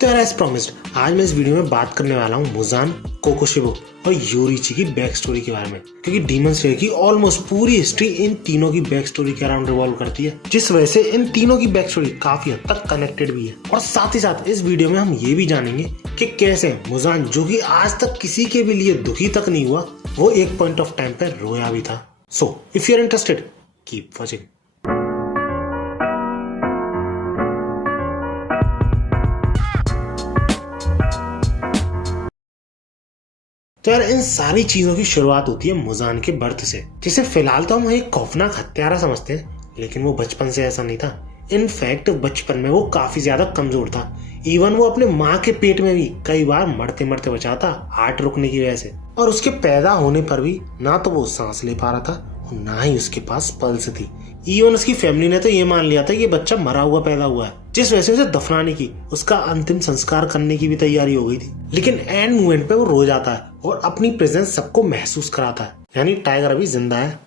तो यार as promised आज मैं इस वीडियो में बात करने वाला हूँ मुजान, कोकोशिबो और योरीची की बैक स्टोरी के बारे में, क्योंकि डीमन स्लेयर की ऑलमोस्ट पूरी हिस्ट्री इन तीनों की बैक स्टोरी के अराउंड रिवॉल्व करती है, जिस वजह से इन तीनों की बैक स्टोरी काफी हद तक कनेक्टेड भी है। और साथ ही साथ इस वीडियो में हम ये भी जानेंगे कि कैसे मुजान, जो कि आज तक किसी के भी लिए दुखी तक नहीं हुआ, वो एक पॉइंट ऑफ टाइम पर रोया भी था। So if you are interested keep watching. तो यार इन सारी चीजों की शुरुआत होती है मुजान के बर्थ से, जिसे फिलहाल तो हम एक खौफनाक हत्यारा समझते हैं, लेकिन वो बचपन से ऐसा नहीं था। इनफैक्ट बचपन में वो काफी ज्यादा कमजोर था। इवन वो अपने माँ के पेट में भी कई बार मरते मरते बचा था हार्ट रुकने की वजह से। और उसके पैदा होने पर भी ना तो वो सांस ले पा रहा था और ना ही उसके पास पल्स थी। इवन उसकी फैमिली ने तो ये मान लिया था कि ये बच्चा मरा हुआ पैदा हुआ है, जिस वजह से उसे दफनाने की, उसका अंतिम संस्कार करने की भी तैयारी हो गई थी। लेकिन एंड मोमेंट पे वो रो जाता है और अपनी प्रेजेंस सबको महसूस कराता है, यानी टाइगर अभी जिंदा है।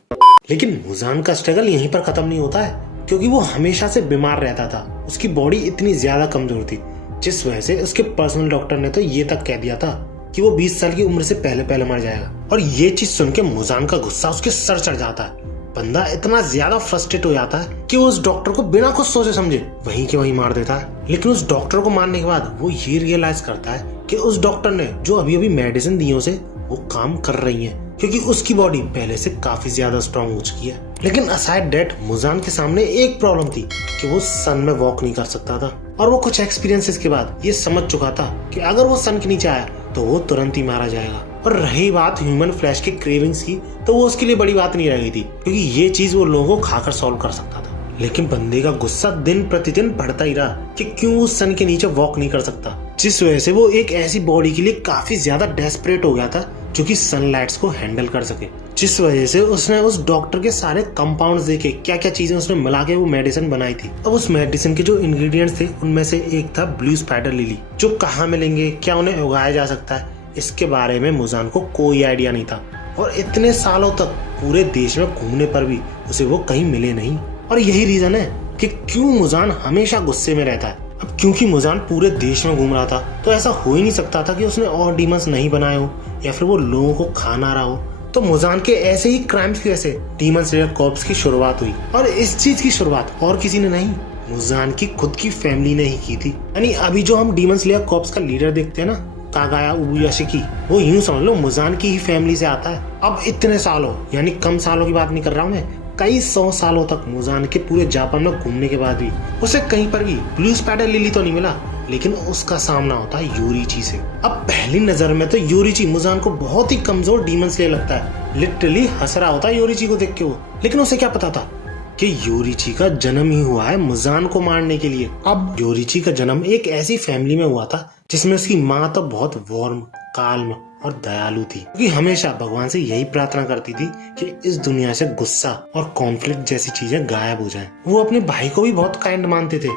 लेकिन मुजान का स्ट्रगल यहीं पर खत्म नहीं होता है, क्योंकि वो हमेशा से बीमार रहता था। उसकी बॉडी इतनी ज्यादा कमजोर थी, जिस वजह से उसके पर्सनल डॉक्टर ने तो ये तक कह दिया था कि वो 20 साल की उम्र से पहले मर जाएगा। और ये चीज सुन के मुजान का गुस्सा उसके सर चढ़ जाता है। बंदा इतना ज्यादा फ्रस्ट्रेट हो जाता है कि वो उस डॉक्टर को बिना कुछ सोचे समझे वहीं के वहीं मार देता है। लेकिन उस डॉक्टर को मारने के बाद वो ये रियलाइज करता है कि उस डॉक्टर ने जो अभी अभी मेडिसिन दी उसे, वो काम कर रही है, क्योंकि उसकी बॉडी पहले से काफी ज्यादा स्ट्रांग हो चुकी है। लेकिन असाइड दैट मुजान के सामने एक प्रॉब्लम थी कि वो सन में वॉक नहीं कर सकता था। और वो कुछ एक्सपीरियंसेस के बाद ये समझ चुका था कि अगर वो सन के नीचे आया तो वो तुरंत ही मारा जाएगा। और रही बात ह्यूमन फ्लैश के क्रेविंग्स की, तो वो उसके लिए बड़ी बात नहीं रह गई थी, क्योंकि ये चीज वो लोगों को खाकर सॉल्व कर सकता था। लेकिन बंदे का गुस्सा दिन प्रतिदिन बढ़ता ही रहा कि क्यों उस सन के नीचे वॉक नहीं कर सकता, जिस वजह से वो एक ऐसी बॉडी के लिए काफी ज्यादा डेस्परेट हो गया था जो कि सनलाइट्स को हैंडल कर सके। जिस वजह से उसने उस डॉक्टर के सारे कंपाउंड्स देखे, क्या क्या चीजें उसने मिला के वो मेडिसिन बनाई थी। अब उस मेडिसिन के जो इंग्रेडिएंट्स थे उनमें से एक था ब्लू स्पाइडर लिली, जो कहाँ मिलेंगे, क्या उन्हें उगाया जा सकता है, इसके बारे में मुजान को कोई आइडिया नहीं था। और इतने सालों तक पूरे देश में घूमने पर भी उसे वो कहीं मिले नहीं। और यही रीजन है कि क्यों मुजान हमेशा गुस्से में रहता है। अब क्योंकि मुजान पूरे देश में घूम रहा था, तो ऐसा हो ही नहीं सकता था कि उसने और डीमंस नहीं बनाए हो या फिर वो लोगों को खा ना रहा हो। तो मुजान के ऐसे ही क्राइम्स की वजह से डीमन स्लेयर कॉर्प्स की शुरुआत हुई। और इस चीज की शुरुआत और किसी ने नहीं, मुजान की खुद की फैमिली ने ही की थी। यानी अभी जो हम डीमन स्लेयर कॉर्प्स का लीडर देखते हैं ना, कागाया उबुयाशिकी, वो यूं समझ लो मुजान की ही फैमिली से आता है। अब इतने सालों, यानी कम सालों की बात नहीं कर रहा हूँ मैं, कई 100 सालों तक मुजान के पूरे जापान में घूमने के बाद भी उसे कहीं पर भी ब्लू स्पाइडर लिली तो नहीं मिला। लेकिन उसका सामना होता है योरीची से। अब पहली नजर में तो योरीची मुजान को बहुत ही कमजोर डीमन स्लेयर लगता है। लिटरली हंस रहा होता है योरीची को देख के वो। लेकिन उसे क्या पता था कि योरीची का जन्म ही हुआ है मुजान को मारने के लिए। अब योरीची का जन्म एक ऐसी फैमिली में हुआ था जिसमें उसकी माँ तो बहुत वार्म, काल्म और दयालु थी, क्योंकि हमेशा भगवान से यही प्रार्थना करती थी कि इस दुनिया से गुस्सा और कॉन्फ्लिक्ट जैसी चीजें गायब हो जाएं। वो अपने भाई को भी बहुत काइंड मानते थे,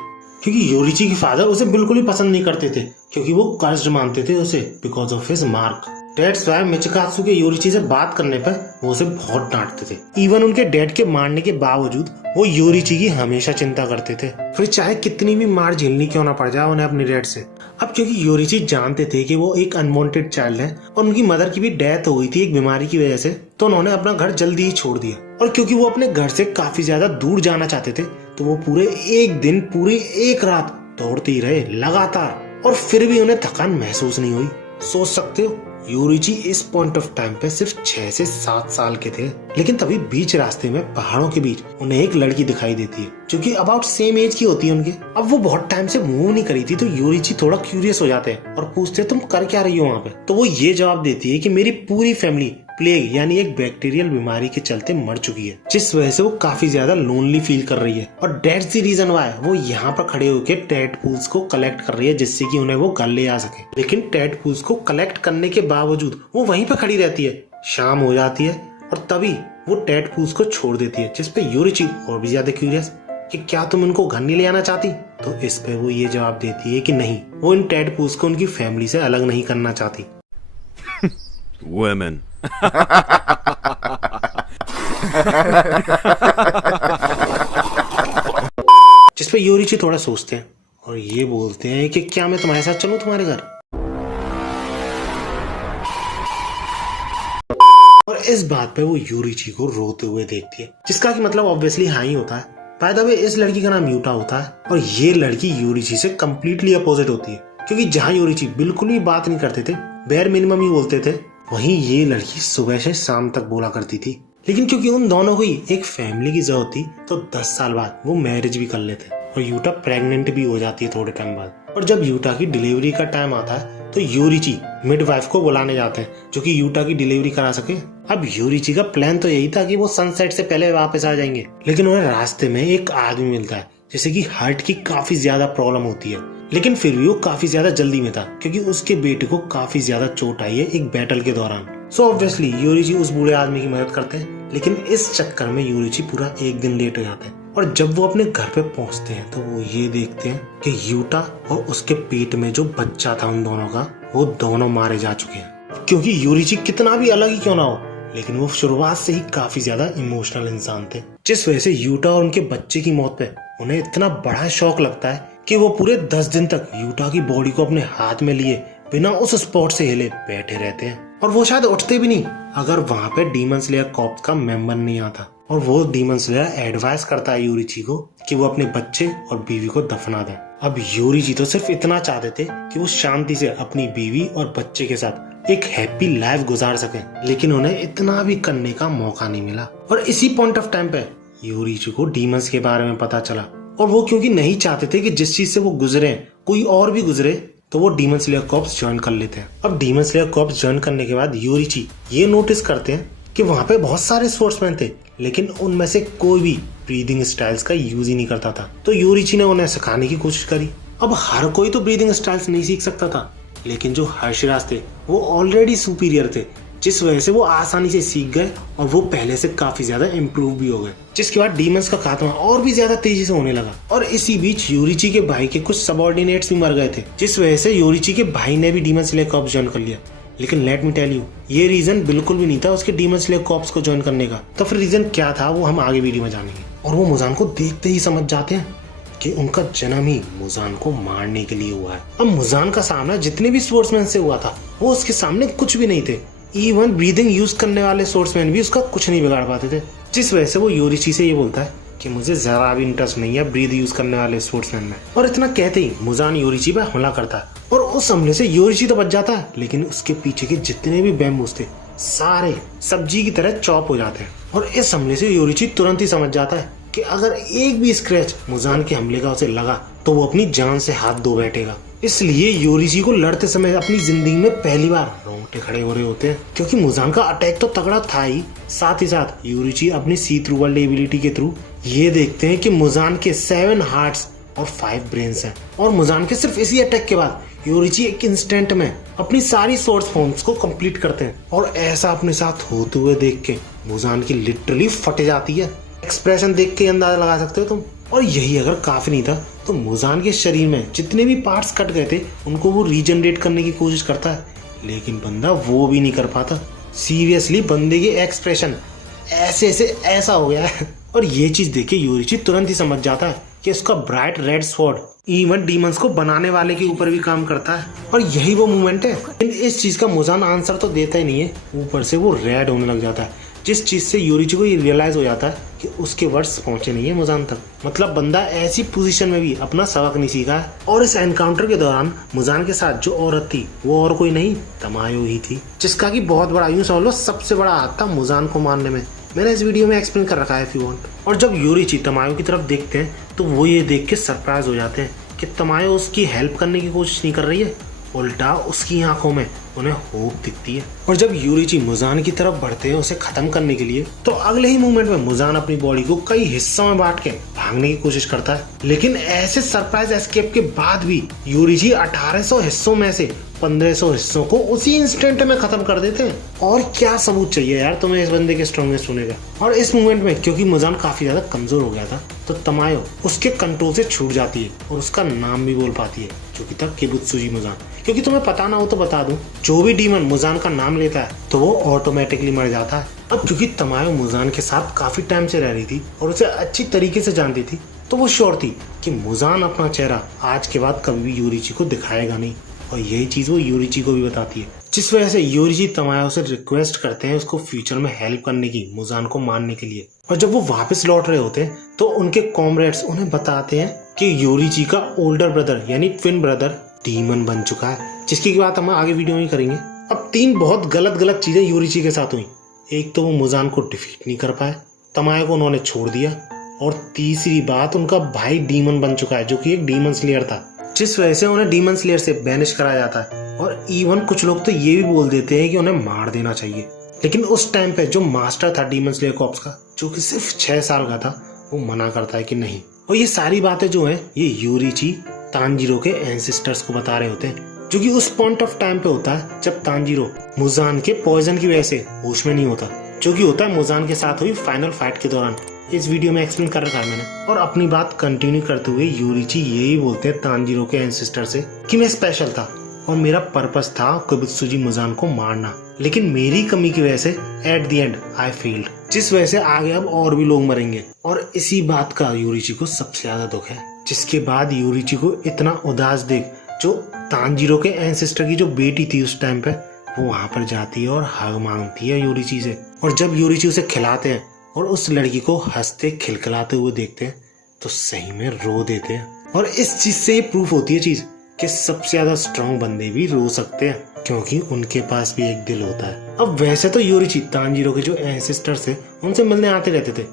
क्योंकि योरीची के फादर उसे बिल्कुल भी पसंद नहीं करते थे, क्योंकि वो कर्ज्ड मानते थे उसे because of his mark. That's why Michikatsu के योरीची से बात करने पर वो उसे बहुत डांटते थे। इवन उनके डैड के मारने के बावजूद वो योरीची की हमेशा चिंता करते थे, फिर चाहे कितनी भी मार झेलनी क्यों ना पड़ जाए उन्हें अपने डैड से। अब क्योंकि योरीची जानते थे कि वो एक अनवांटेड चाइल्ड है और उनकी मदर की भी डेथ हो गई थी एक बीमारी की वजह से, तो उन्होंने अपना घर जल्दी ही छोड़ दिया। और क्योंकि वो अपने घर से काफी ज्यादा दूर जाना चाहते थे, तो वो पूरे एक दिन, पूरी एक रात दौड़ते ही रहे लगातार, और फिर भी उन्हें थकान महसूस नहीं हुई। सोच सकते हो योरीची इस पॉइंट ऑफ टाइम पे सिर्फ 6 से 7 साल के थे। लेकिन तभी बीच रास्ते में पहाड़ों के बीच उन्हें एक लड़की दिखाई देती है, जो कि अबाउट सेम एज की होती है उनके। अब वो बहुत टाइम से मूव नहीं करी थी, तो योरीची थोड़ा क्यूरियस हो जाते हैं और पूछते हैं तुम कर क्या रही हो वहाँ पे। तो वो ये जवाब देती है कि मेरी पूरी फैमिली प्लेग यानी एक बैक्टीरियल बीमारी के चलते मर चुकी है, जिस वजह से वो काफी ज्यादा लोनली फील कर रही है। और दैट्स द रीजन व्हाई वो यहाँ पर खड़े होकर टैडपूल्स को कलेक्ट कर रही है, जिससे कि उन्हें वो घर ले आ सके। लेकिन टैडपूल्स को कलेक्ट करने के बावजूद वो वहीं पे खड़ी रहती है। शाम हो जाती है और तभी वो टैडपूल्स को छोड़ देती है, जिसपे योरीची और भी ज्यादा क्यूरियस कि क्या तुम इनको घर नहीं ले आना चाहती। तो इस पे वो ये जवाब देती है कि नहीं, वो इन टैडपूल्स को उनकी फैमिली से अलग नहीं करना चाहती। Women. जिसपे योरीची थोड़ा सोचते हैं और ये बोलते हैं कि क्या मैं तुम्हारे साथ चलूं तुम्हारे घर। और इस बात पे वो यूरिची को रोते हुए देखती है, जिसका कि मतलब ऑब्वियसली हाँ ही होता है। बाय द वे इस लड़की का नाम यूटा होता है और ये लड़की यूरिची से कम्प्लीटली अपोजिट होती है, क्योंकि जहाँ यूरिची बिल्कुल भी बात नहीं करते थे, बेयर मिनिमम ही बोलते थे, वहीं ये लड़की सुबह से शाम तक बोला करती थी। लेकिन क्योंकि उन दोनों को ही एक फैमिली की जरूरत थी, तो 10 साल बाद वो मैरिज भी कर लेते और यूटा प्रेग्नेंट भी हो जाती है थोड़े टाइम बाद। और जब यूटा की डिलीवरी का टाइम आता है तो यूरिची मिडवाइफ को बुलाने जाते हैं, जो कि यूटा की डिलीवरी करा सके। अब यूरिची का प्लान तो यही था कि वो सनसेट से पहले वापस आ जाएंगे, लेकिन उन्हें रास्ते में एक आदमी मिलता है जिसे कि हार्ट की काफी ज्यादा प्रॉब्लम होती है, लेकिन फिर भी वो काफी ज्यादा जल्दी में था क्योंकि उसके बेटे को काफी ज्यादा चोट आई है एक बैटल के दौरान। सो ऑब्वियसली यूरिची उस बूढ़े आदमी की मदद करते हैं, लेकिन इस चक्कर में यूरिची पूरा एक दिन लेट हो जाते हैं। और जब वो अपने घर पे पहुंचते हैं तो वो ये देखते हैं कि यूटा और उसके पेट में जो बच्चा था उन दोनों का, वो दोनों मारे जा चुके हैं। क्योंकि यूरिची कितना भी अलग ही क्यों ना हो, लेकिन वो शुरुआत से ही काफी ज्यादा इमोशनल इंसान थे, जिस वजह से यूटा और उनके बच्चे की मौत पे उन्हें इतना बड़ा शौक लगता है कि वो पूरे 10 दिन तक यूटा की बॉडी को अपने हाथ में लिए बिना उस स्पॉट से हिले बैठे रहते हैं। और वो शायद उठते भी नहीं अगर वहां पे डीमन स्लेयर कॉर्प्स का मेंबर नहीं आता। और वो डीमन स्लेयर एडवाइस करता है यूरिची को कि वो अपने बच्चे और बीवी को दफना दे। अब यूरिची तो सिर्फ इतना चाहते थे कि वो शांति से अपनी बीवी और बच्चे के साथ एक हैप्पी लाइफ गुजार सके, लेकिन उन्हें इतना भी करने का मौका नहीं मिला। और इसी पॉइंट ऑफ टाइम पे यूरिची को डीमंस के बारे में पता चला, और वो क्योंकि नहीं चाहते थे कि जिस चीज से वो गुजरे कोई और भी गुजरे, तो वो डीमन स्लेयर कॉर्प्स ज्वाइन कर लेते हैं। अब डीमन स्लेयर कॉर्प्स ज्वाइन करने के बाद यूरिची ये नोटिस करते हैं कि वहां पे बहुत सारे स्पोर्ट्समैन थे, लेकिन उनमें से कोई भी ब्रीदिंग स्टाइल्स का यूज ही नहीं करता था। तो यूरिची ने उन्हें सिखाने की कोशिश करी। अब हर कोई तो ब्रीदिंग स्टाइल्स नहीं सीख सकता था, लेकिन जो हर्षराज थे वो ऑलरेडी सुपीरियर थे, जिस वजह से वो आसानी से सीख गए और वो पहले से काफी ज्यादा इम्प्रूव भी हो गए, जिसके बाद डीमंस का खात्मा और भी ज्यादा तेजी से होने लगा। और इसी बीच यूरिची के भाई के कुछ सबऑर्डिनेट्स भी मर गए थे, जिस वजह से यूरिची के भाई ने भी डीमन स्लेयर कॉर्प्स ज्वाइन कर लिया। लेकिन लेट मी टेल यू, ये रीजन बिल्कुल भी नहीं था उसके डीमन स्लेयर कॉर्प्स को ज्वाइन करने का। तो फिर रीजन क्या था वो हम आगे वीडियो में जानेंगे। और वो मुजान को देखते ही समझ जाते हैं कि उनका जन्म ही मुजान को मारने के लिए हुआ है। अब मुजान का सामना जितने भी स्पोर्ट्समैन से हुआ था वो उसके सामने कुछ भी नहीं थे। इवन ब्रीदिंग यूज करने वाले स्पोर्ट्समैन भी उसका कुछ नहीं बिगाड़ पाते थे, जिस वजह से वो यूरिची से ये बोलता है कि मुझे जरा भी इंटरेस्ट नहीं है ब्रीद यूज करने वाले स्पोर्ट्समैन में। और इतना कहते ही मुजान यूरिची पर हमला करता है और उस हमले से यूरिची तो बच जाता है, लेकिन उसके पीछे के जितने भी बैम्बूस थे सारे सब्जी की तरह चॉप हो जाते हैं। और इस हमले से यूरिची तुरंत ही समझ जाता है कि अगर एक भी स्क्रैच मुजान के हमले का उसे लगा तो वो अपनी जान से हाथ धो बैठेगा। इसलिए यूरिची को लड़ते समय अपनी जिंदगी में पहली बार रोंगटे खड़े हो रहे होते हैं, क्योंकि मुजान का अटैक तो तगड़ा था ही साथ यूरिची अपनी सी थ्रू वर्ल्ड एबिलिटी के थ्रू ये देखते हैं कि मुजान के 7 हार्ट्स और 5 ब्रेन्स हैं। और मुजान के सिर्फ इसी अटैक के बाद यूरिची एक इंस्टेंट में अपनी सारी सोर्स फॉर्म्स को कंप्लीट करते हैं। और ऐसा अपने साथ होते हुए देख के मुजान की लिटरली फट जाती है। एक्सप्रेशन देख के अंदाजा लगा सकते हो तुम। और यही अगर काफी नहीं था तो मुजान के शरीर में जितने भी पार्ट्स कट गए थे उनको वो रीजनरेट करने की कोशिश करता है, लेकिन बंदा वो भी नहीं कर पाता। सीरियसली बंदे के एक्सप्रेशन ऐसा हो गया है। और ये चीज देखे यूरिची तुरंत ही समझ जाता है कि उसका bright red sword even demons को बनाने वाले के ऊपर भी काम करता है। और यही वो मोमेंट है। इस चीज का मुजान आंसर तो देता ही नहीं है, ऊपर से वो रेड होने लग जाता है, जिस चीज से यूरिची को ये रियलाइज हो जाता है कि उसके वर्ड्स पहुंचे नहीं है मुजान तक। मतलब बंदा ऐसी पोजीशन में भी अपना सबक नहीं सीखा है। और इस एनकाउंटर के दौरान मुजान के साथ जो औरत थी वो और कोई नहीं तमायो ही थी, जिसका की बहुत बड़ा यूं समझ लो सबसे बड़ा हाथ था मुजान को मारने में। मैंने इस वीडियो में एक्सप्लेन कर रखा है इफ यू वांट। और जब यूरिची तमायो की तरफ देखते हैं तो वो ये देख के सरप्राइज हो जाते हैं कि तमायो उसकी हेल्प करने की कोशिश नहीं कर रही है, उल्टा उसकी आंखों में उन्हें होप दिखती है। और जब यूरिची मुजान की तरफ बढ़ते हैं उसे खत्म करने के लिए, तो अगले ही मूवमेंट में मुजान अपनी बॉडी को कई हिस्सों में बांट के भागने की कोशिश करता है। लेकिन ऐसे सरप्राइज एस्केप के बाद भी यूरिची 1800 हिस्सों में से 1500 हिस्सों को उसी इंस्टेंट में खत्म कर देते हैं। और क्या सबूत चाहिए यार तुम्हें इस बंदे के स्ट्रॉन्गेस्ट होने का। और इस मूवमेंट में क्योंकि मुजान काफी ज्यादा कमजोर हो गया था तो तमायो उसके कंट्रोल से छूट जाती है और उसका नाम भी बोल पाती है, जो कि था किबुत्सुजी मुजान। क्योंकि तुम्हें पता ना हो तो बता दूं, जो भी डीमन मुजान का नाम लेता है तो वो ऑटोमेटिकली मर जाता है। अब क्योंकि तमायो मुजान के साथ काफी टाइम से रह रही थी और उसे अच्छी तरीके से जानती थी, तो वो श्योर थी कि मुजान अपना चेहरा आज के बाद कभी भी यूरिची को दिखाएगा नहीं, और यही चीज वो यूरिची को भी बताती है, जिस वजह से यूरिची तमाया से रिक्वेस्ट करते हैं उसको फ्यूचर में हेल्प करने की, मुजान को मारने के लिए। और जब वो वापस लौट रहे होते हैं तो उनके कॉमरेड्स उन्हें बताते हैं कि यूरिची का ओल्डर ब्रदर यानी ट्विन ब्रदर डीमन बन चुका है, जिसकी बात हम आगे वीडियो में करेंगे। अब 3 बहुत गलत चीजें यूरिची के साथ हुई। एक तो वो मुजान को डिफीट नहीं कर पाए, तमाया को उन्होंने छोड़ दिया, और तीसरी बात उनका भाई डीमन बन चुका है जो कि एक डीमन स्लेयर था, जिस वजह से उन्हें डीमन स्लेयर से बैनिश कराया जाता है। और इवन कुछ लोग तो ये भी बोल देते हैं कि उन्हें मार देना चाहिए। लेकिन उस टाइम पे जो मास्टर था डीमन स्लेयर कॉर्प्स का, जो कि सिर्फ 6 साल का था, वो मना करता है कि नहीं। और ये सारी बातें जो है ये यूरिची तानजीरो के एंसेस्टर्स को बता रहे होते हैं, जो कि उस पॉइंट ऑफ टाइम पे होता है जब तानजीरो मुजान के पॉइजन की वजह से होश में नहीं होता, जो कि होता है मुजान के साथ हुई फाइनल फाइट के दौरान। इस वीडियो में एक्सप्लेन कर रखा है मैंने। और अपनी बात कंटिन्यू करते हुए यूरिची यही बोलते हैं तानजीरो के एंसेस्टर से कि मैं स्पेशल था और मेरा पर्पस था किबुत्सुजी मुजान को मारना, लेकिन मेरी कमी की वजह से at the and I failed, जिस वजह से आगे अब और भी लोग मरेंगे। और इसी बात का यूरिची को सबसे ज्यादा दुख है, जिसके बाद यूरिची को इतना उदास देख जो तानजीरो के एंसेस्टर की जो बेटी थी उस टाइम पे, वो वहां पर जाती है और हग मांगती है यूरिची से। और जब यूरिची उसे खिलाते हैं और उस लड़की को हंसते खिलखिलाते हुए देखते हैं तो सही में रो देते हैं। और इस चीज से प्रूफ होती है चीज कि सबसे ज्यादा स्ट्रॉन्ग बंदे भी रो सकते हैं, क्योंकि उनके पास भी एक दिल होता है। अब वैसे तो यूरिची तानजीरो के जो एंसेस्टर्स थे उनसे मिलने आते रहते थे,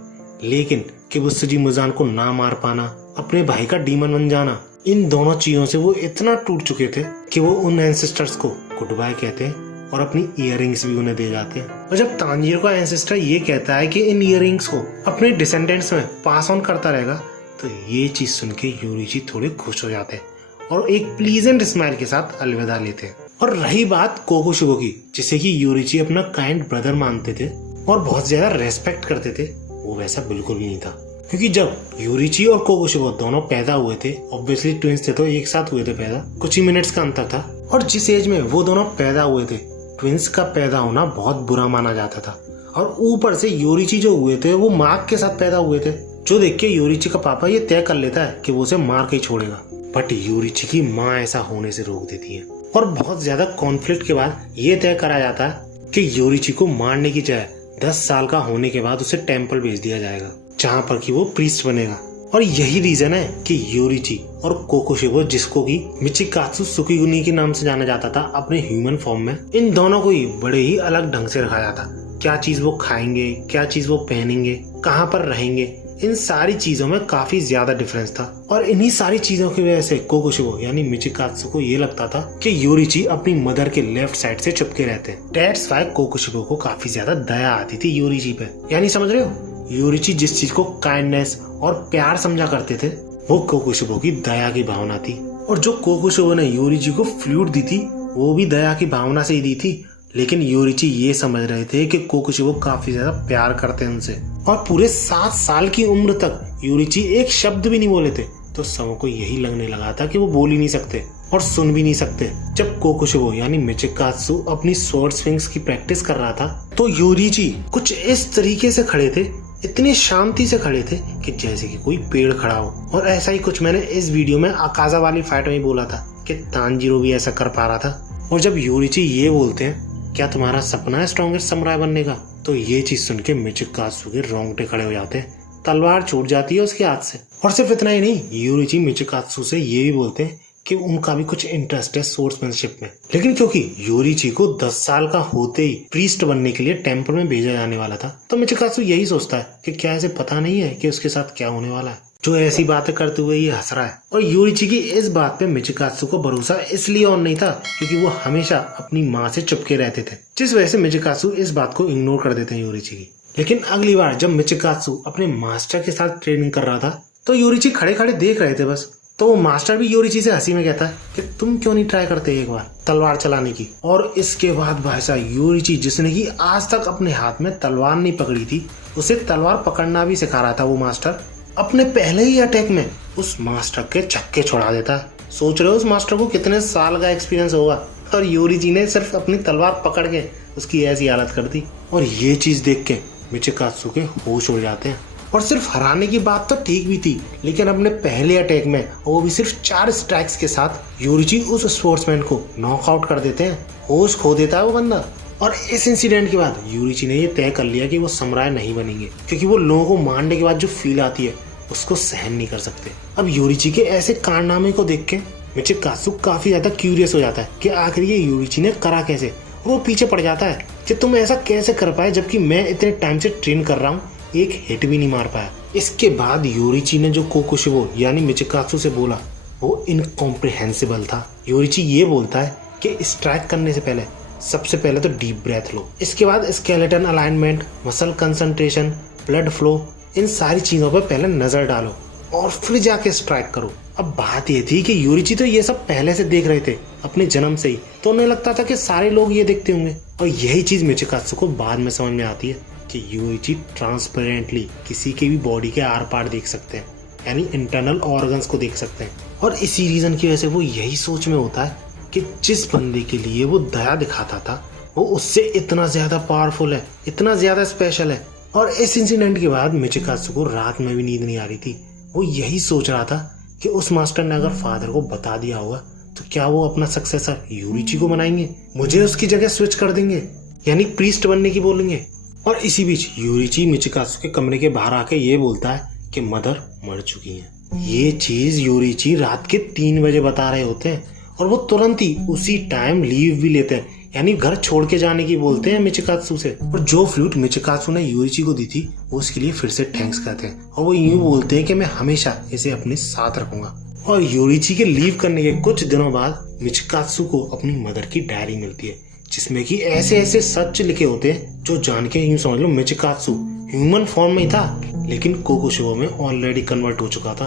लेकिन किबुत्सुजी मुजान को ना मार पाना, अपने भाई का डीमन बन जाना, इन दोनों चीजों से वो इतना टूट चुके थे कि वो उन एंसेस्टर्स को गुड बाय कहते हैं और अपनी इयररिंग्स भी उन्हें दे जाते हैं। और जब तानजीरो का एंसेस्टर ये कहता है कि इन इयररिंग्स को अपने डिसेंडेंट्स में पास ऑन करता रहेगा, तो ये चीज सुन के यूरिची थोड़े खुश हो जाते हैं और एक प्लीजेंट स्माइल के साथ अलविदा लेते हैं। और रही बात कोकोशुबो की, जिसे कि यूरिची अपना काइंड ब्रदर मानते थे और बहुत ज्यादा रेस्पेक्ट करते थे, वो वैसा बिल्कुल भी नहीं था। क्योंकि जब यूरिची और कोकोशुबो दोनों पैदा हुए थे, ऑब्वियसली ट्विंस थे तो एक साथ हुए थे पैदा, कुछ ही मिनट्स का अंतर था। और जिस एज में वो दोनों पैदा हुए थे, ट्विंस का पैदा होना बहुत बुरा माना जाता था। और ऊपर से यूरिची जो हुए थे वो मार्क के साथ पैदा हुए थे, जो देख के यूरिची का पापा ये तय कर लेता है कि वो उसे मार के ही छोड़ेगा। बट यूरिची की माँ ऐसा होने से रोक देती है और बहुत ज्यादा कॉन्फ्लिक्ट के बाद ये तय करा जाता है कि यूरिची को मारने की जगह 10 साल का होने के बाद उसे टेम्पल भेज दिया जाएगा, जहाँ पर कि वो प्रीस्ट बनेगा। और यही रीजन है कि यूरिची और कोकोशुबो, जिसको कि मिचिकात्सु सुकिगुनी के नाम से जाना जाता था अपने ह्यूमन फॉर्म में, इन दोनों को ही बड़े ही अलग ढंग से रखा जाता। क्या चीज वो खाएंगे, क्या चीज वो पहनेंगे, कहाँ पर रहेंगे, इन सारी चीजों में काफी ज्यादा डिफरेंस था। और इन्हीं सारी चीजों की वजह से कोकोशुबो यानी मिचिकात्सु को ये लगता था कि यूरिची अपनी मदर के लेफ्ट साइड से चुपके रहते हैं। दैट्स व्हाई कोकोशुबो को काफी ज्यादा दया आती थी यूरिची पे। यानी समझ रहे हो, यूरिची जिस चीज को काइंडनेस और प्यार समझा करते थे, वो कोकोशुबो की दया की भावना थी। और जो कोकोशुबो ने यूरिची को फ्लूट दी थी, वो भी दया की भावना से ही दी थी। लेकिन यूरिची ये समझ रहे थे कि कोकोशुबो काफी ज्यादा प्यार करते हैं उनसे। और पूरे 7 साल की उम्र तक यूरिची एक शब्द भी नहीं बोले थे, तो सबको यही लगने लगा था कि वो बोल ही नहीं सकते और सुन भी नहीं सकते। जब कोकोशुबो यानी मिचिकात्सु अपनी स्वॉर्ड स्विंग्स की प्रैक्टिस कर रहा था, तो यूरिची कुछ इस तरीके से खड़े थे, इतनी शांति से खड़े थे कि जैसे कि कोई पेड़ खड़ा हो। और ऐसा ही कुछ मैंने इस वीडियो में अकाजा वाली फाइट में बोला था कि तानजीरो भी ऐसा कर पा रहा था। और जब यूरिची ये बोलते हैं, क्या तुम्हारा सपना है स्ट्रॉन्गेस्ट समुराई बनने का, तो ये चीज सुन के मिचिकात्सु के रोंगटे खड़े हो जाते हैं, तलवार छूट जाती है उसके हाथ से। और सिर्फ इतना ही नहीं, यूरिची मिचिकात्सु से ये भी बोलते हैं कि उनका भी कुछ इंटरेस्ट है सोर्समैनशिप में। लेकिन क्योंकि यूरिची को 10 साल का होते ही प्रीस्ट बनने के लिए टेम्पल में भेजा जाने वाला था, तो मिचिकात्सु यही सोचता है कि क्या इसे पता नहीं है कि उसके साथ क्या होने वाला है, जो ऐसी बातें करते हुए ये हंस रहा है। और यूरिची की इस बात पे मिचिकात्सु को भरोसा इसलिए और नहीं था क्योंकि वो हमेशा अपनी माँ से चुपके रहते थे, जिस वजह से मिचिकात्सु इस बात को इग्नोर कर देते हैं यूरिची की। लेकिन अगली बार जब मिचिकात्सु अपने मास्टर के साथ ट्रेनिंग कर रहा था, तो यूरिची खड़े खड़े देख रहे थे बस। तो वो मास्टर भी यूरिची से हंसी में कहता है कि तुम क्यों नहीं ट्राई करते एक बार तलवार चलाने की। और इसके बाद भाई साहब यूरिची, जिसने कि आज तक अपने हाथ में तलवार नहीं पकड़ी थी, उसे तलवार पकड़ना भी सिखा रहा था वो मास्टर, अपने पहले ही अटैक में उस मास्टर के छक्के छोड़ा देता है। सोच रहे हो उस मास्टर को कितने साल का एक्सपीरियंस होगा, और यूरिची ने सिर्फ अपनी तलवार पकड़ के उसकी ऐसी हालत कर दी। और ये चीज देख के मिचिकात्सु के होश उड़ जाते हैं और सिर्फ हराने की बात तो ठीक भी थी, लेकिन अपने पहले अटैक में वो भी सिर्फ 4 स्ट्राइक्स के साथ योरिची उस स्पोर्ट्समैन को नॉकआउट कर देते हैं। होश खो देता है वो बंदा। और इस इंसिडेंट के बाद योरिची ने ये तय कर लिया कि वो समुराई नहीं बनेंगे, क्योंकि वो लोगों को मारने के बाद जो फील आती है उसको सहन नहीं कर सकते। अब योरिची के ऐसे कारनामे को देख के मिचिकात्सु काफी ज्यादा क्यूरियस हो जाता है कि आखिर ये योरिची ने करा कैसे। वो पीछे पड़ जाता है कि तुम ऐसा कैसे कर पाए, जबकि मैं इतने टाइम से ट्रेन कर रहा हूँ, एक हिट भी नहीं मार पाया। इसके बाद योरिची ने जो कोकुशिबो यानी मिचिकात्सु से बोला वो इनकॉम्प्रिहेंसिबल था। योरिची ये बोलता है कि स्ट्राइक करने से पहले सबसे पहले तो डीप ब्रेथ लो, इसके बाद skeleton alignment, muscle concentration, blood flow, इन सारी चीजों पर पहले नजर डालो और फिर जाके स्ट्राइक करो। अब बात ये थी कि योरिची तो ये सब पहले से देख रहे थे अपने जन्म से ही, तो उन्हें लगता था कि सारे लोग ये देखते होंगे। और यही चीज मिचिकात्सु को बाद में समझ में आती है कि योरिची ट्रांसपेरेंटली किसी के भी बॉडी के आर पार देख सकते हैं, यानी इंटरनल ऑर्गन्स को देख सकते हैं। और इसी रीजन की वजह से वो यही सोच में होता है कि जिस बंदे के लिए वो दया दिखाता था वो उससे इतना ज्यादा पावरफुल है, इतना ज्यादा स्पेशल है। और इस इंसिडेंट के बाद मिचिकात्सु को रात में भी नींद नहीं आ रही थी। वो यही सोच रहा था कि उस मास्टर ने अगर फादर को बता दिया होगा तो क्या वो अपना सक्सेसर योरिची को बनाएंगे, मुझे उसकी जगह स्विच कर देंगे, यानी प्रीस्ट बनने की बोलेंगे। और इसी बीच योरिची मिचिकात्सु के कमरे के बाहर आके ये बोलता है कि मदर मर चुकी है। ये चीज योरिची रात के 3 बजे बता रहे होते हैं और वो तुरंत ही उसी टाइम लीव भी लेते हैं, यानी घर छोड़ के जाने की बोलते हैं मिचिकात्सु से। और जो फ्लूट मिचिकात्सु ने योरिची को दी थी वो उसके लिए फिर से थैंक्स कहते हैं और वो यूं बोलते हैं कि मैं हमेशा इसे अपने साथ रखूंगा। और योरिची के लीव करने के कुछ दिनों बाद मिचिकात्सु को अपनी मदर की डायरी मिलती है, जिसमें कि ऐसे ऐसे सच लिखे होते हैं जो जान के यूं समझ लो मिचिकात्सु ह्यूमन फॉर्म में ही था, लेकिन कोकुशिबो में ऑलरेडी कन्वर्ट हो चुका था।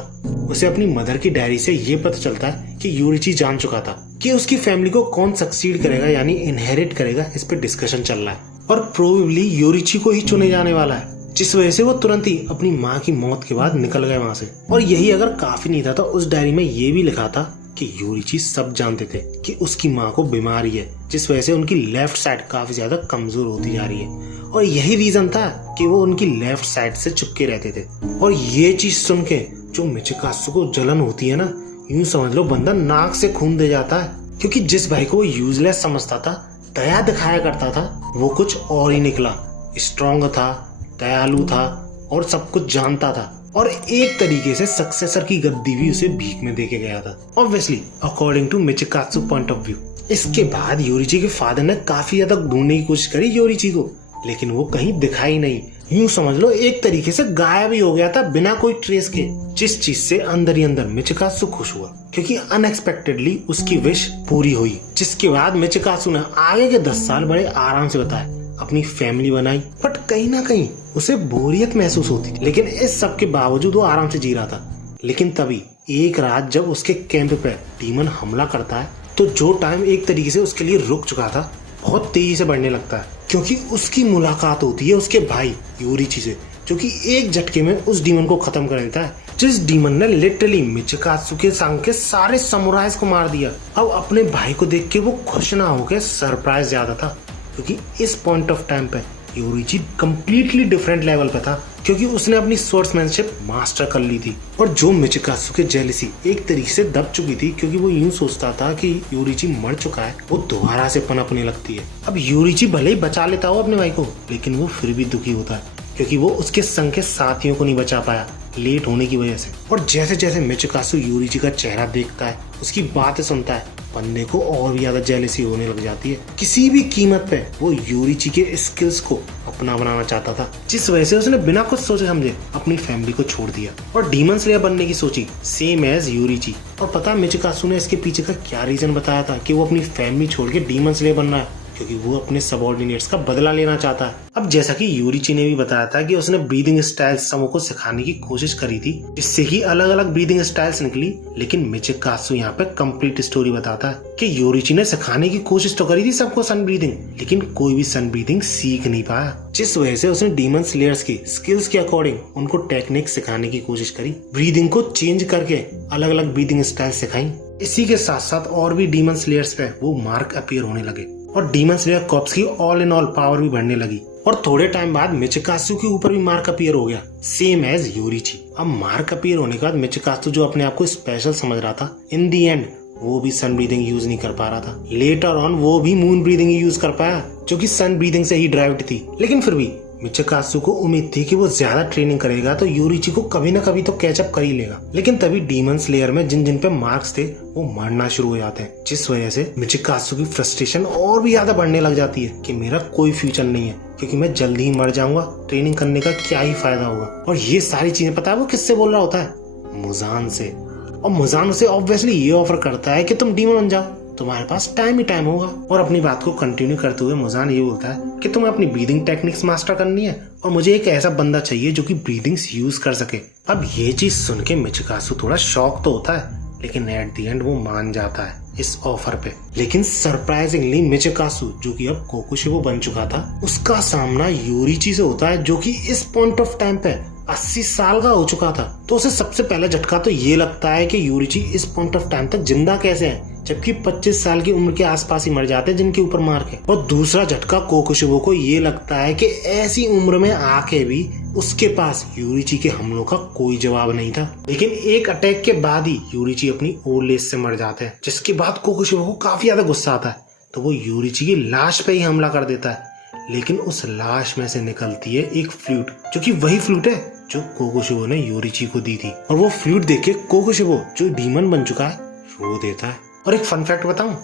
उसे अपनी मदर की डायरी से ये पता चलता है कि योरिची जान चुका था कि उसकी फैमिली को कौन सक्सीड करेगा, यानी इनहेरिट करेगा, इस पे डिस्कशन चल रहा है और प्रोबेबली योरिची को ही चुने जाने वाला है, जिस वजह से वो तुरंत ही अपनी माँ की मौत के बाद निकल गए वहां से। और यही अगर काफी नहीं था तो उस डायरी में ये भी लिखा था कि योरिची सब जानते थे कि उसकी माँ को बीमारी है, जिस वजह से उनकी लेफ्ट साइड काफी ज्यादा कमजोर होती जा रही है और यही रीजन था कि वो उनकी लेफ्ट साइड से चिपके रहते थे। और ये चीज सुन के जो मिचिकात्सु को जलन होती है ना, यूं समझ लो बंदा नाक से खून दे जाता है, क्योंकि जिस भाई को वो यूजलेस समझता था, दया दिखाया करता था, वो कुछ और ही निकला। स्ट्रॉन्ग था, दयालु था और सब कुछ जानता था और एक तरीके से सक्सेसर की गद्दी भी उसे भीख में देके गया था, obviously according to Michikatsu point of view. इसके बाद योरिची के फादर ने काफी ज्यादा ढूंढने की कोशिश करी योरिची को, लेकिन वो कहीं दिखाई नहीं। यूं समझ लो एक तरीके से गायब ही हो गया था बिना कोई ट्रेस के, जिस चीज से अंदर ही अंदर मिचिकात्सु खुश हुआ क्योंकि अनएक्सपेक्टेडली उसकी विश पूरी हुई। जिसके बाद मिचिकात्सु ने आगे के 10 साल बड़े आराम से बताए, अपनी फैमिली बनाई, बट कहीं ना कहीं उसे बोरियत महसूस होती थी। लेकिन इस सब के बावजूद वो आराम से जी रहा था। लेकिन तभी एक रात जब उसके कैंप पे डीमन हमला करता है तो जो टाइम एक तरीके से उसके लिए रुक चुका था बहुत तेजी से बढ़ने लगता है, क्योंकि उसकी मुलाकात होती है उसके भाई योरिची से, जो कि एक झटके में उस डीमन को खत्म कर देता है, जिस डीमन ने लिटरली मिचिकात्सु के संग के सारे समुराइज को मार दिया। अब अपने भाई को देख के वो खुश ना होकर सरप्राइज ज्यादा था, क्योंकि इस पॉइंट ऑफ टाइम पे योरिची कंप्लीटली डिफरेंट लेवल पे था, क्योंकि उसने अपनी स्वॉर्ड्समैनशिप मास्टर कर ली थी। और जो मिचिकात्सु के जेलसी एक तरीके से दब चुकी थी, क्योंकि वो यूं सोचता था कि योरिची मर चुका है, वो दोबारा से पनपने लगती है। अब योरिची भले ही बचा लेता हो अपने भाई को, लेकिन वो फिर भी दुखी होता है, क्योंकि वो उसके संग के साथियों को नहीं बचा पाया लेट होने की वजह से। और जैसे जैसे मिचिकात्सु योरिची का चेहरा देखता है, उसकी बातें सुनता है, बंदे को और भी ज्यादा जेलसी होने लग जाती है। किसी भी कीमत पे वो योरिची के स्किल्स को अपना बनाना चाहता था, जिस वजह से उसने बिना कुछ सोचे समझे अपनी फैमिली को छोड़ दिया और डीमन स्लेयर बनने की सोची, सेम एज योरिची। और पता मिचिकात्सु ने इसके पीछे का क्या रीजन बताया था कि वो अपनी फैमिली छोड़ के डीमन स्लेयर बन रहा है, क्योंकि वो अपने सबऑर्डिनेट्स का बदला लेना चाहता है। अब जैसा कि योरिची ने भी बताया था कि उसने ब्रीदिंग स्टाइल्स समूह को सिखाने की कोशिश करी थी, जिससे कि अलग अलग ब्रीदिंग स्टाइल्स निकली। लेकिन मिचिकात्सु यहाँ पे कंप्लीट स्टोरी बताता है कि योरिची ने सिखाने की कोशिश तो करी थी सबको सन ब्रीदिंग, लेकिन कोई भी सन ब्रीदिंग सीख नहीं पाया, जिस वजह से उसने डीमन स्लेयर्स की स्किल्स के अकॉर्डिंग उनको टेक्निक सिखाने की कोशिश करी, ब्रीदिंग को चेंज करके अलग अलग ब्रीदिंग स्टाइल सिखाई। इसी के साथ साथ और भी डीमन स्लेयर्स पे वो मार्क अपीयर होने लगे और डीमन स्लेयर कॉर्प्स की ऑल इन ऑल पावर भी बढ़ने लगी। और थोड़े टाइम बाद मिचिकासु के ऊपर भी मार्क अपीयर हो गया, सेम एज यूरिची। अब मार्क अपीयर होने के बाद मिचिकासु जो अपने आप को स्पेशल समझ रहा था, इन दी एंड वो भी सन ब्रीदिंग यूज नहीं कर पा रहा था। लेटर ऑन वो भी मून ब्रीदिंग यूज कर पाया, जो कि सन ब्रीदिंग से ही ड्राइव्ड थी। लेकिन फिर भी मिचिकासु को उम्मीद थी कि वो ज्यादा ट्रेनिंग करेगा तो यूरिची को कभी ना कभी तो कैचअप कर ही लेगा। लेकिन तभी डीमन स्लेयर में जिन जिन पे मार्क्स थे वो मरना शुरू हो जाते हैं, जिस वजह से मिचिकासु की फ्रस्ट्रेशन और भी ज्यादा बढ़ने लग जाती है कि मेरा कोई फ्यूचर नहीं है, क्योंकि मैं जल्दी ही मर जाऊंगा, ट्रेनिंग करने का क्या ही फायदा होगा। और ये सारी चीजें पता है वो किससे बोल रहा होता है? मुजान से। और मुजान उसे ऑब्वियसली ये ऑफर करता है कि तुम डीमन बन जाओ, तुम्हारे पास टाइम ही टाइम होगा। और अपनी बात को कंटिन्यू करते हुए मुजान ये बोलता है कि तुम्हें अपनी ब्रीदिंग टेक्निक्स मास्टर करनी है और मुझे एक ऐसा बंदा चाहिए जो कि ब्रीदिंग्स यूज कर सके। अब ये चीज सुन के मिचिकासु थोड़ा शॉक तो होता है, लेकिन एट द एंड वो मान जाता है इस ऑफर पे। लेकिन सरप्राइजिंगली मिचिकासु, जो कि अब कोकुशिबो बन चुका था, उसका सामना यूरिची से होता है, जो कि इस पॉइंट ऑफ टाइम पे 80 साल का हो चुका था। तो उसे सबसे पहला झटका तो ये लगता है कि यूरिची इस पॉइंट ऑफ टाइम तक जिंदा कैसे है, जबकि 25 साल की उम्र के आसपास ही मर जाते हैं जिनके ऊपर मार्क है। और दूसरा झटका कोकुशिबो को ये लगता है कि ऐसी उम्र में आके भी उसके पास यूरिची के हमलों का कोई जवाब नहीं था। लेकिन एक अटैक के बाद ही यूरिची अपनी ओल्ड एज से मर जाते हैं, जिसके बाद कोकुशिबो को काफी ज्यादा गुस्सा आता है, तो वो यूरिची की लाश पे ही हमला कर देता है। लेकिन उस लाश में से निकलती है एक फ्लूट, जो कि वही फ्लूट है जो कोकुशिबो ने यूरिची को दी थी। और वो फ्लूट देख के कोकुशिबो, जो डीमन बन चुका है, रो देता है। और एक फन फैक्ट बताऊं,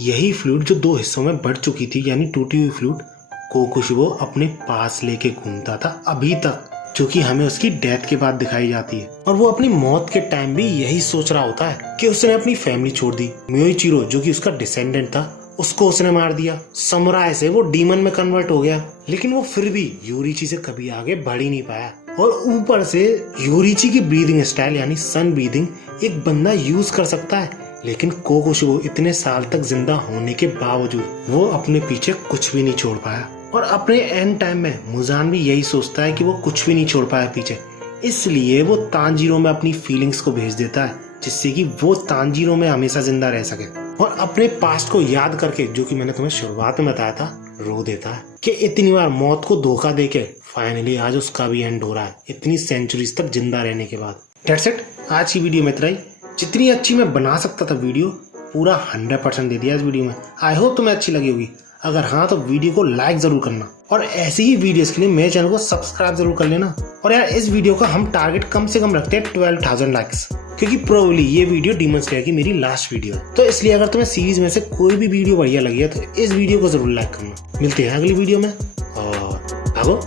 यही फ्लूट जो 2 हिस्सों में बढ़ चुकी थी, यानी टूटी हुई फ्लूट, कोकुशिबो अपने पास लेके घूमता था अभी तक, जो कि हमें उसकी डेथ के बाद दिखाई जाती है। और वो अपनी मौत के टाइम भी यही सोच रहा होता है कि उसने अपनी फैमिली छोड़ दी। मियोइचिरो, जो कि उसका डिसेंडेंट था, उसको उसने मार दिया। समुराई से वो डीमन में कन्वर्ट हो गया, लेकिन वो फिर भी यूरिची से कभी आगे बढ़ ही नहीं पाया। और ऊपर से यूरिची की ब्रीदिंग स्टाइल यानी सन ब्रीदिंग एक बंदा यूज कर सकता है, लेकिन कोकुशिबो इतने साल तक जिंदा होने के बावजूद वो अपने पीछे कुछ भी नहीं छोड़ पाया। और अपने एंड टाइम में मुजान भी यही सोचता है कि वो कुछ भी नहीं छोड़ पाया पीछे, इसलिए वो तांजीरो में अपनी फीलिंग्स को भेज देता है, जिससे कि वो तांजीरो में हमेशा जिंदा रह सके। और अपने पास्ट को याद करके, जो कि मैंने तुम्हें शुरुआत में बताया था, रो देता है कि इतनी बार मौत को धोखा देके फाइनली आज उसका भी एंड हो रहा है, इतनी सेंचुरीज तक जिंदा रहने के बाद। दैट्स इट, आज की वीडियो में इतना ही। जितनी अच्छी मैं बना सकता था वीडियो, पूरा 100% दे दिया इस वीडियो में। आई होप तुम्हें अच्छी लगी होगी। अगर हाँ तो वीडियो को लाइक जरूर करना, और ऐसी ही वीडियोस के लिए मेरे चैनल को सब्सक्राइब जरूर कर लेना। और यार, इस वीडियो का हम टारगेट कम से कम रखते हैं 12,000 लाइक्स, क्योंकि प्रोबेबली ये वीडियो डीमन स्लेयर की मेरी लास्ट वीडियो है। तो इसलिए अगर तुम्हें सीरीज में से कोई भी वीडियो बढ़िया लगी है तो इस वीडियो को जरूर लाइक करना। मिलते हैं अगली वीडियो में, और भागो।